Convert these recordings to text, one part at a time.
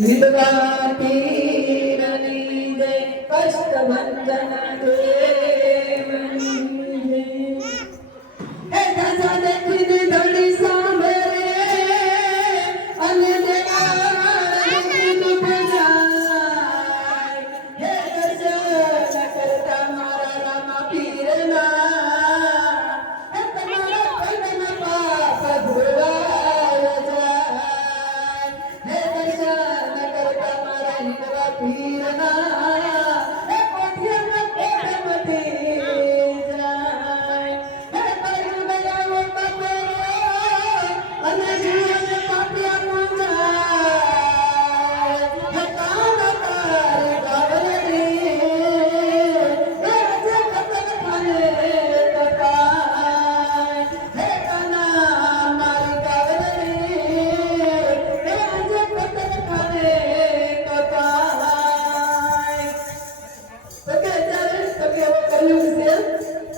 વિધવા પીરની જય કષ્ટભંજન દેવની જય હે દાદા દેખીને ધણી સાંભળે અને દેવાળની બજાય હે દર્શન કરતા મારા રામા પીરના હે તમારા પગના પાપ ધોવાય જાય હે દર્શન કરતા મારા વિધવા પીરના હે કોઠિયાના પેટમાંથી જાય હે તારું દયાળુ બાપો અને જીવન પાપ્યા નો જાય હે કાન તારે ગાવલડી હે આજે કતન ખાને કપાય હે કાના મારી ગાવલડી હે આજે કતન ખાને કપાય તો કે અત્યારે તો કે હવે કર્યું છે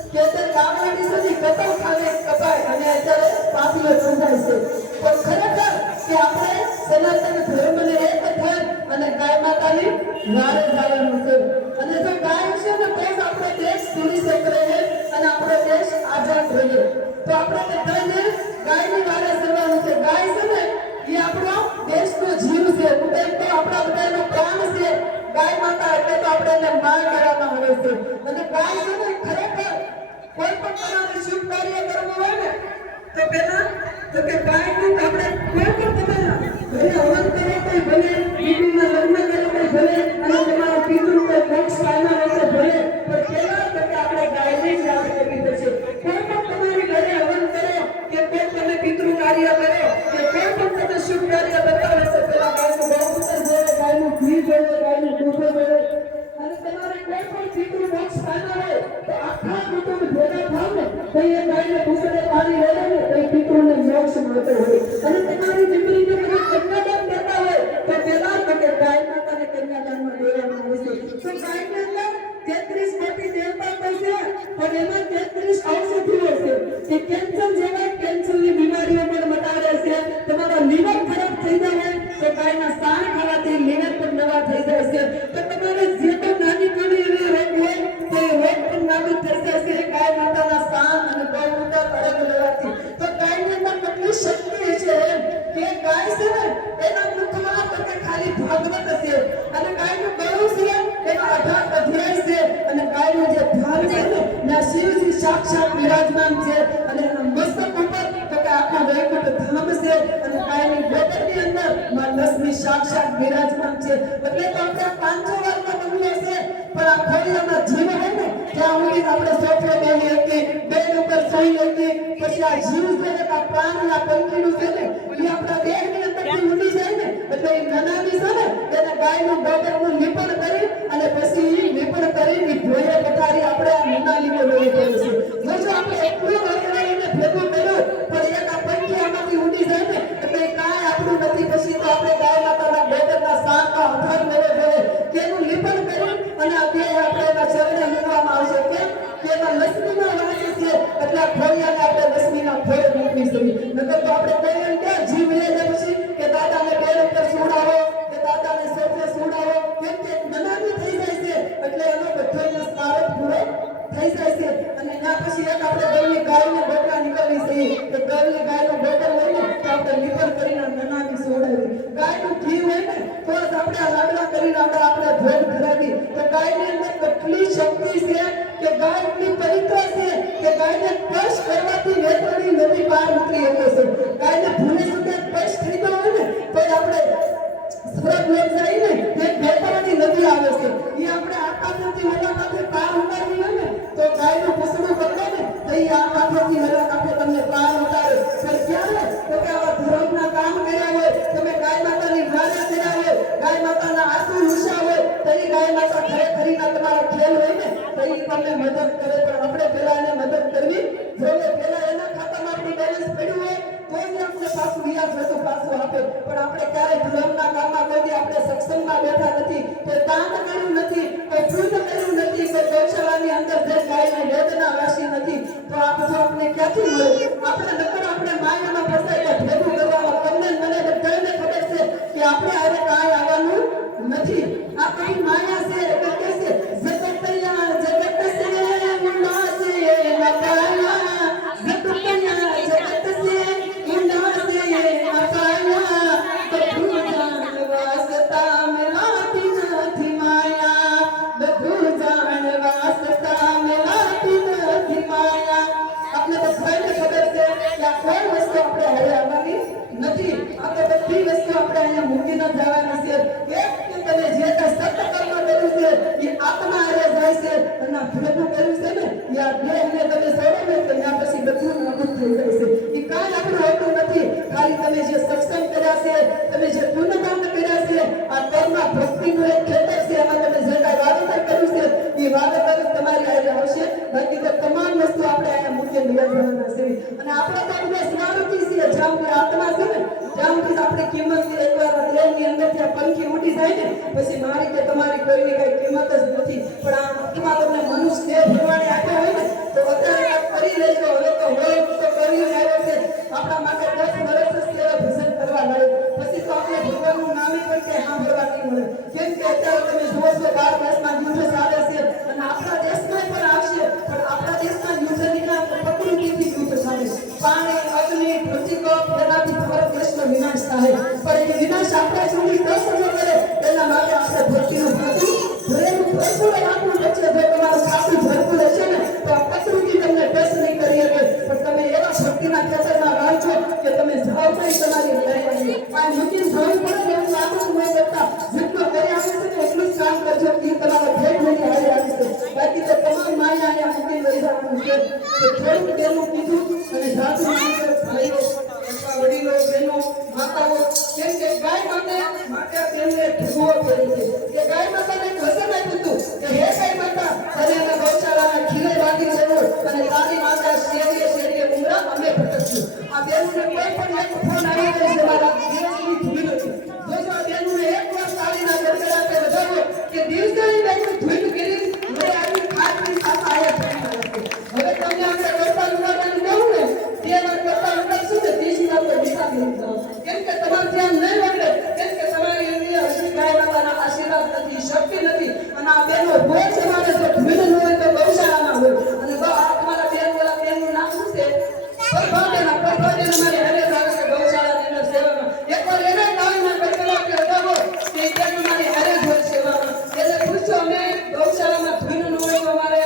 કે અત્યારે ગામડાની સુધી કતલ ખાને કપાય અને અત્યારે પાપીઓ બંધાય છે પણ ખરેખર કે આપણે સનાતન ધર્મને એક થાય અને ગાય માતાની વારે જવાનું છે અને જો ગાય છે ને તો જ આપણો દેશ સુરક્ષિત રહે અને આપણો દેશ આઝાદ રહે તો આપણે બધાને ગાયની વારે જવાનું છે ગાય છે ને એ આપણો દેશનો જીવ છે તો આપણા બધાનો પ્રાણ છે ગાય માતા એટલે તો આપણે એને માં કહેવામાં આવે છે અને ગાય છે ને ખરેખર કોઈ પણ તમારે શુભ કાર્ય કરવું હોય ને તો પહેલા તો કે ગાયનું આપણે કોઈ પણ તમારા ઘરે હવન કરો તો ભલે દીકરીના લગ્ન કરો તો ભલે અને તમારા પિતૃ કોઈ મોક્ષ પામવા હોય તો ભલે પણ પહેલા તો કે આપણે ગાયને જ યાદ કરવી પડશે કોઈ પણ તમારી ઘરે હવન કરો કે કોઈ તમે પિતૃ કાર્ય કરો કે કોઈ પણ તમે શુભ કાર્ય બતાવે છે પહેલા ગાયનું ગૌમૂત્ર જોડે ગાયનું ઘી જોડે ગાયનું દૂધ જોડે અને તમારે કોઈ પણ પિતૃ મોક્ષ પામવા હોય તો આખા કુટુંબ ભેગા થાવ ને તો એ ગાયને દૂધને પાણી રેડે ને તો એ પિતૃને મોક્ષ મળતો હોય અને તમારી દીકરીને તમે કન્યાદાન કરતા હોય તો પહેલા તો કે ગાય માતાને કન્યાદાનમાં દેવામાં આવે છે તો ગાયને અંદર 33 કોટી દેવતા તો છે પણ એમાં 33 ઔષધિઓ છે કે કેન્સર જેવા કેન્સરની બીમારીઓ પણ મટાડે છે તમારા લીવર ખરાબ થઈ જાય તો ગાયના સાણ ખાવાથી લીવર પણ નવા થઈ જાય છે તો તમારે જે પણ નાની નાની એવી રોગ હોય તો એ રોગ પણ નાબૂદ થઈ જશે ગાય માતાના સાણ અને ગૌમૂત્ર અરગ લેવાથી તો ગાયની અંદર કેટલી શક્તિ છે કે ગાય છે ને એના મુખમાં તો કે ખાલી ભાગવત છે અને ગાયનું ગળું છે એના 18 અધ્યાય છે અને ગાયનું જે ધ્યાન છે ને ના શિવજી સાક્ષાત વિરાજમાન છે અને એના મસ્તક ઉપર તો કે આખા વૈકુંઠ ધામ છે અને ગાયની ગોબરની અંદર માં લક્ષ્મી સાક્ષાત વિરાજમાન છે એટલે તો આપણે પાંચો વારના બંગલો છે પણ આ ખોડિયામાં જીવ હોય ને ત્યાં સુધી આપણે સોફે બેહી હતી બેડ ઉપર સૂઈ હતી પછી આ જીવ છે ને આ પ્રાણ આ પંખીનું છે ને એ આપણા દેહની અંદરથી ઉડી જાય ને એટલે એ નાનાની છે ને એને ગાયનું ગોબરનું લીપણ કરી અને પછી લીપણ કરીને ધોઈએ પથારી આપણે આ નાનાલીમાં લઈ ગયું છે જો આપણે એટલું વગેરે ભેગું કર્યું પણ એક આ પંખી આમાંથી ઉડી જાય ને એટલે કાંઈ આપણું નથી પછી તો આપણે ગાય માતાના ગોબરના સાણનો આધાર મેળવો જોઈએ કે એનું લીપણ કરી અને આ બે આપણે એના ચરણે મૂકવામાં આવશે કેમ કે એમાં લક્ષ્મીનો વાસ છે એટલે આ ખોડિયાને આપણે લક્ષ્મીના ખોળે મૂકવી જોઈએ નકર તો આપણે કહીએ ક્યાં જીવ લે છે પછી કે દાદાને બેડ ઉપર સુડાવો કે દાદાને સોફે સુડાવો કેમ કે નાની થઈ જાય છે એટલે એનો બધોનો સ્મારક પૂરો થઈ જાય છે અને એના પછી એક આપણે ગૌની ગાયને ગોબરા નીકળવી છે કે ગૌની ગાયનો ગોબર હોય ને તો આપણે લીપણ કરીને નાનાની સોડાવી ગાયનું ઘી હોય ને તો જ આપણે આ લાડવા કરીને આપણે ભોગ ધરાવી તો ગાયની અંદર કેટલી શક્તિ છે કે ગાય એટલી પવિત્ર છે કે ગાયને સ્પર્શ કરવાથી વેતરની નદી પાર ઉતરી શકે છે ગાયને ભૂલે સુધી સ્પર્શ થઈ ગયો હોય ને તો આપણે સ્વર્ગ લોક જાય ને તે વેતરની નદી આવે છે એ આપણે આકાશથી હલાકાથી પાર ઉતારવી હોય ને તો ગાયનું પૂછડું પકડે ને તો એ આકાશથી હલાકાથી તમને પાર ઉતારે પણ ક્યારે તો કે આવા ધર્મના કામ કર્યા હોય તમે ગાય માતાની વારે કર્યા હોય ગાય માતાના આંસુ લૂછ્યા હોય તો એ ગાય માતા ખરેખરીના તમારા ખેલ હોય ને તો એ તમને મદદ કરે પણ આપણે પહેલા એને મદદ કરવી જોઈએ પહેલા એના ખાતામાં આપણી બેલેન્સ પડ્યું હોય તો જ આપણે પાછું વ્યાજ વધુ પાછું આપે પણ આપણે ક્યારેય ધર્મના કામમાં કોઈ આપણે સત્સંગમાં બેઠા નથી કોઈ દાન કર્યું નથી કોઈ પૂર્ણ કર્યું નથી કોઈ ગૌશાળાની અંદર જે ગાયની વેદના વાસી નથી તો આ બધું આપણે ક્યાંથી મળે આપણે નકર આપણે માયામાં ફસાયેલા ભેગું કરવામાં તમને મને બધાને ખબર છે કે આપણે હવે કાંઈ આવવાનું આ તો બધી વસ્તુ આપણે અહીંયા મૂકીને જવાની છે. એક કે તમે જે કાંઈ સત્કર્મ કર્યું છે એ આત્મા હારે જાય છે અને આ ભેગું કર્યું છે ને એ આ દેહને તમે છોડો ને તો ત્યાં પછી બધું નાબૂદ થઈ જાય છે. એ કાંઈ આપણું હોતું નથી. ખાલી તમે જે સત્સંગ કર્યા છે, તમે જે પુણ્યદાન કર્યા છે, આ કર્મમાં ભક્તિનું એક ખેતર છે, એમાં તમે જે કાંઈ વાવેતર કર્યું છે એ વાવેતર તમારી હારે આવશે. બાકી તો તમામ વસ્તુ આપણે અહીંયા મૂકીને લઈ જવાના છે. અને આપણે તો આપણે સ્મારકી છે, જ્યાં સુધી આત્મા છે ને ત્યાં સુધી આપણે કિંમત છે. એકવાર દેહની અંદરથી આ પંખી ઉડી જાય ને પછી મારી કે તમારી કોઈની કઈ કિંમત જ નથી. પણ આ આત્મા તમને મનુષ્ય દેહ પ્રમાણે આપ્યો હોય ને તો અત્યારે કરી લેજો. હવે તો હોય તો કરી આવ્યો છે આપણા માટે 10 વર્ષ સેવા ભજન કરવા મળે પછી તો આપણે ભગવાનનું નામે પણ કે સાંભળવા નહીં મળે. કેમ કે અત્યારે તમે જુઓ છો 12 દેશમાં યુદ્ધ ચાલે છે અને આપણા દેશમાં પણ આવશે. પણ આપણા દેશમાં યુદ્ધની ના પ્રકૃતિથી યુદ્ધ ચાલે. પાણી, અગ્નિ, પ્રતિકોપ એનાથી ભારત દેશનો વિનાશ થાય. પણ એ વિનાશ આપણે સુધી ન કરે એના માટે આપણે ભક્તિનું ખાતું ભરેલું ભરપૂર રાખવું પડશે. જો તમારું ખાતું ભરપૂર હશે ને તો આ પ્રકૃતિ તમને ટચ નહીં કરી શકે. પણ તમે એવા ભક્તિના ખેતરમાં વાંચો કે તમે જાઓ નહીં તમારી લડાઈ આ મૂકીને જવું પડે એવું લાગતું ન કરતા જેટલું કરી આવે છે ને એટલું જ કામ કરજો. એ તમારા ભેટ નહીં હારી આવી છે. બાકી તો તમામ માયા અહીંયા મૂકીને લઈ જવાનું છે. તો થોડુંક તેનું કીધું અને જાતું ભાઈઓ અથવા વડીલો, બહેનો, માતાઓ કેમ કે ગાય માટે તેમને ભૂવો પડી છે. કે ગાય માતાને વચન આપ્યું હતું કે હે ગાય માતા તને અમે ગૌશાળાના ખીલે બાંધી દેવો અને તારી માતા શેરીએ શેરીએ ઉમરા અમે ભટકશું. આ બેનને કોઈ પણ એક ફોન આવી જાય છે મારા દિવસની ધૂળ નથી. જોજો આ બેનને એક વાર તાળીના ગડગડાટે વધાવો કે દિવસની બેનની ધૂળ ગીરી મને આવી ખાટની સાથે આયા ફેરવા લાગે. હવે તમને આપણે કરતા ઉગાડવાનું કહું ને તે વાર કરતા ઉગાડશું ને 30 વાર તો દિશા લઈ જાઓ. કેમ કે તમારું ધ્યાન નહીં વળે. કેમ કે તમારી અંદર હજી ગાય માતાના આશીર્વાદ નથી, શક્તિ નથી. અને આ બેનો રોજ અમારે જો ધૂળ ન હોય તો ગૌશાળામાં હોય. અને તમારા બેન વાળા બેનનું નામ શું છે? પરભાદેના મારી હારે આવે છે ગૌશાળાની અંદર સેવામાં. એકવાર એને તાળીના ગડગડા કે લગાવો કે બેન મારી હારે જ હોય સેવામાં. એટલે પૂછો અમે ગૌશાળામાં ધૂળ ન હોય તો અમારે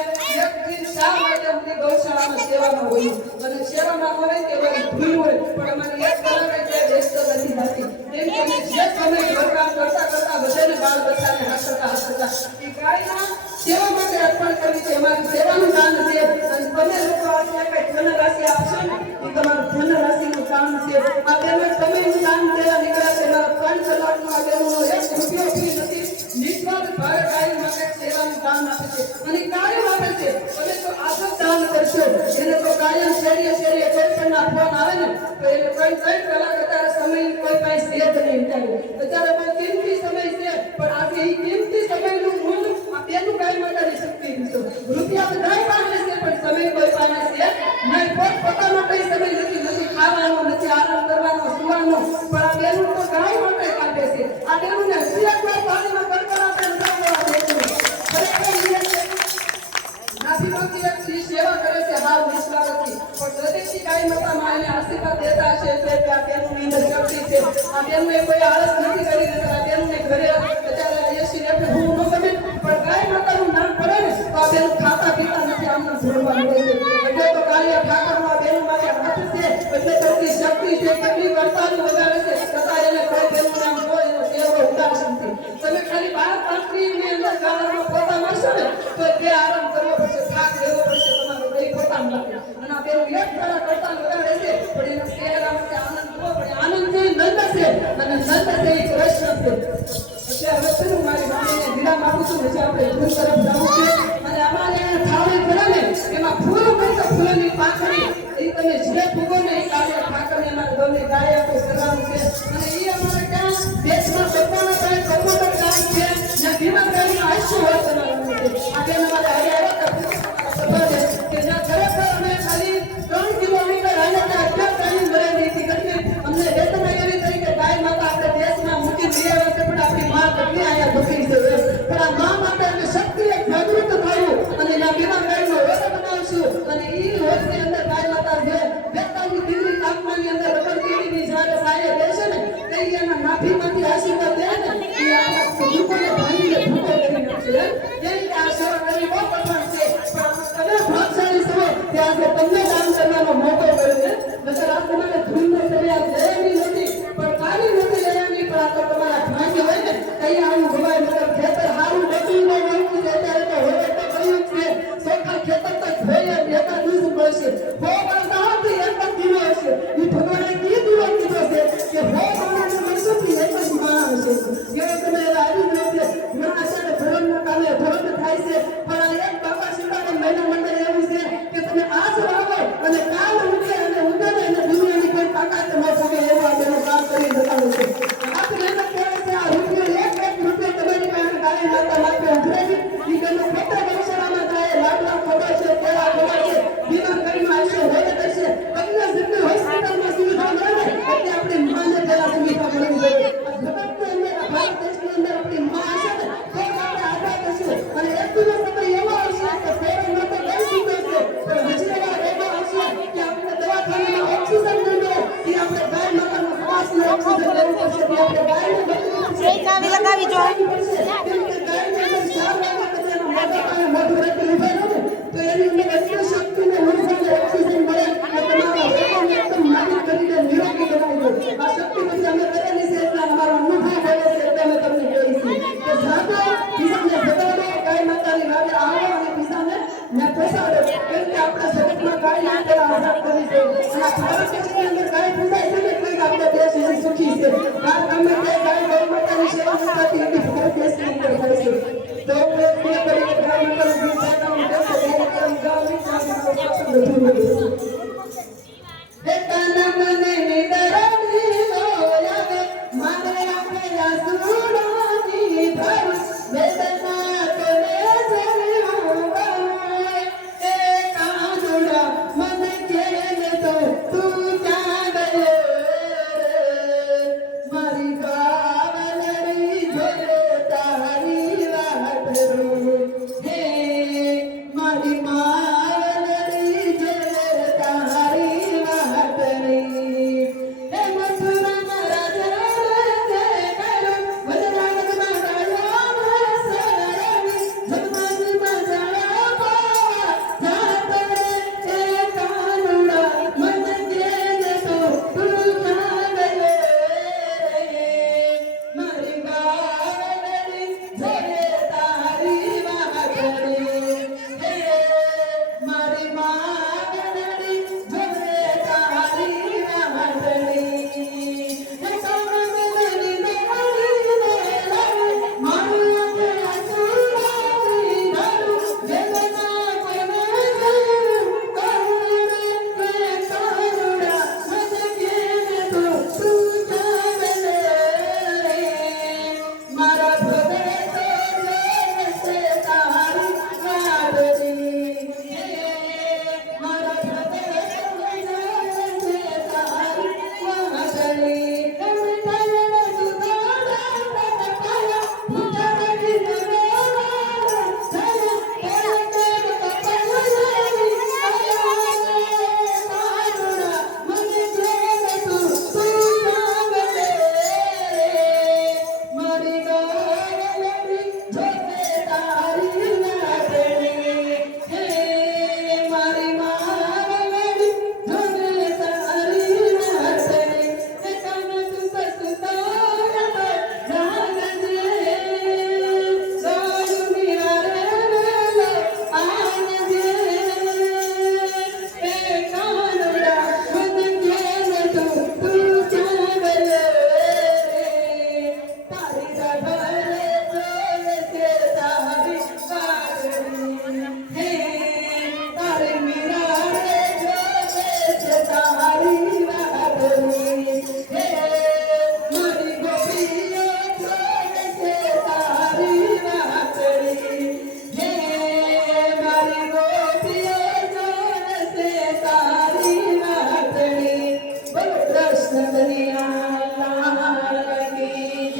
એક દિન શા માટે અમને ગૌશાળામાં સેવામાં હોય અને સેવામાં હોય તે બધી ધૂળ હોય પણ અમારી એક કલાકે જે વ્યસ્ત નથી થતી. કેમ કે અમે જે સમય ઘરકામ કરતા કરતા બધાને બાળ બચ્ચાને હાસતા એ ગાયના સેવા માટે અર્પણ કરવી છે. અમારી સેવાનું કામ છે. અને તમે લોકો આજે કઈ ધન રાશિ આપશો ને એ તમારું ધન રાશિનું કામ છે. આ બેનો સમયનું કામ દેવા નીકળ્યા છે. મારા 3 કલાકનો આ બેનોનો 1 રૂપિયો ફી નથી. નિસ્વાર્થ ભાવે ગાય માટે સેવાનું કામ આપે છે અને કાયમ આપે છે. તમે તો આદત દાન કરશો એને તો કાયમ શેરીએ શેરીએ કોઈ પણ ના ફોન આવે ને તો એને કોઈ 3 કલાક અત્યારે સમય કોઈ કાંઈ સેજ નહીં થાય. અત્યારે બહુ કિંમતી સમય છે પણ આજે એ કિંમતી સમયનું મૂલ્ય આ બેનું ગાય માતાની શક્તિ છે. રૂપિયા બધાય પાસે છે પણ સમય કોઈ પાસે છે નહીં. પોતાનો કઈ સમય નથી ખાવાનો, નથી આરામ કરવાનો, સુવાનો. પણ આ બેનું તો ગાય માટે કાઢે છે. આ બેનુંને હજી એકવાર પાણીમાં કડકડાટે લગાવવા દેવું. નાભીમાંથી સેવા કરે છે હાવ નિસ્વાર્થથી. પણ હૃદયથી ગાય માતા માને આશીર્વાદ દેતા હશે કે આ બેનની અંદર શક્તિ છે. આ બેનને કોઈ આળસ નથી કરી દેતા. આ બેનને ઘરે અત્યારે 80 હું ન ગમે પણ ગાય માતાનું નામ પડે ને તો આ બેન ખાતા પીતા નથી આમને જોડવા મળે છે. એટલે તો કાળિયા ઠાકરનો આ બેન માટે હાથ છે એટલે તરતી શક્તિ છે. કેટલી વરસાદ વગાડે છે છતાં એને કોઈ બેનનું નામ કોઈ એનો સેવો ઉદાસ નથી. તમે ખાલી 12 ની અંદર ગાળામાં પોતા મારશો ને તો બે આરામ કરવો પડશે, થાક લેવો પડશે તમારો કઈ પોતા માટે. અને આ બેન એક કરા કરતા વગાડે છે પણ એનો ચહેરામાં આનંદ જોવો પડે. આનંદ છે નંદ છે અને નંદ છે એ કૃષ્ણ છે. એટલે હવે શું મારી મામીને વિરામ આપું છું. પછી આપણે ધૂળ તરફ જવું છે અને અમારે થાળી પડે ને એમાં ફૂલ હોય તો ફૂલની પાંખડી એ તમે જે ફૂગો ને એ કાળિયા ઠાકરને અમારે ગમે ગાય આપો કરવાનું છે. અને એ અમારે ક્યાં દેશમાં પોતાના કાંઈ કમોટર કામ છે જ્યાં બીમારીનું આયુષ્ય હોય કરવાનું છે. આ બેન અમારે હારે આવ્યા હતા કે જ્યાં ખરેખર અમે ખાલી 3 કિલોમીટર આવ્યા હતા અત્યાર ટાઈમ ભરેલી હતી. એટલે અમને વેદના એવી થઈ કે ગાય માતા આપણે દેશમાં મૂકી દઈએ છે પણ આપણી માં કેટલી અહીંયા દુખી છે. પણ આ માં માટે અમે શક્તિ એક જાગૃત થયું અને આ બીમારીનો રોગ બનાવશું. અને એ રોગની અંદર ગાય માતા જે 42 ડિગ્રી તાપમાનની અંદર રબરતીની જ્યારે સાયે બેસે ને તે એના નાભીમાંથી આશીર્વાદ દે ને એ આપણા દુઃખોને ભાંગીને ભૂકો કરી નાખશે. જેની આ સેવા કરવી બહુ કઠણ છે પણ તમે ભાગશાળી છો કે આજે તમને દાન કરવાનો મોકો મળ્યો છે. નકર આ તમારે ધૂળનો સમય આ જયેલી નથી પણ કઈ આવું ભવાય મતલબ ખેતર સારું બધું ન હોય છે અત્યારે તો હવે તો કર્યું જ છે ચોખ્ખા ખેતર તો જોઈએ એકા દિવસ મળશે હો કરતા હતી એક જ દીવો હશે એ ભગવાને દીવો કીધો છે કે હો માણસને મળશે એક જ માણસ છે એ તમે આવી જ રીતે ઘણા અત્યારે ધર્મના કામે ધર્મ થાય છે પણ આ એક બાબા સીતારામ મહિલા મંડળ એવું છે કે તમે આજ વાવો અને કાલ ઉગે અને ઉગે ને એને દુનિયાની કોઈ તાકાત ન શકે એવું આ બેનું કામ કરી બતાવે છે આપણે એને કહેવાય છે આ રૂપિયો એક રૂપિયો તમારી પાસે કાળી માતા માટે ઉભરેલી એ બેનો ખોટા ગૌશાળામાં જાય લાડવા ખબર છે કેળા ખબર છે બીમાર કરીને આવશે હોય થશે તમને જેટલી હોસ્પિટલમાં સુવિધા મળે ને એટલે આપણી માને પેલા સુવિધા મળવી જોઈએ જગતની અંદર ભારત દેશની અંદર આપણી માં હશે ને તો આપણે આઝાદ હશું અને એક દિવસ સમય એવો આવશે કે ફોરેનમાં તો ગઈ ચૂક્યો છે પણ હજી એવા રોગો આવશે કે આપણે દવાખાનામાં ઓક્સિજન ન મળે એ આપણે ગાય માતાનો શ્વાસનો ઓક્સિજન લેવું પડશે આપણે ગાયને બદલી ચાવી લગાવી જો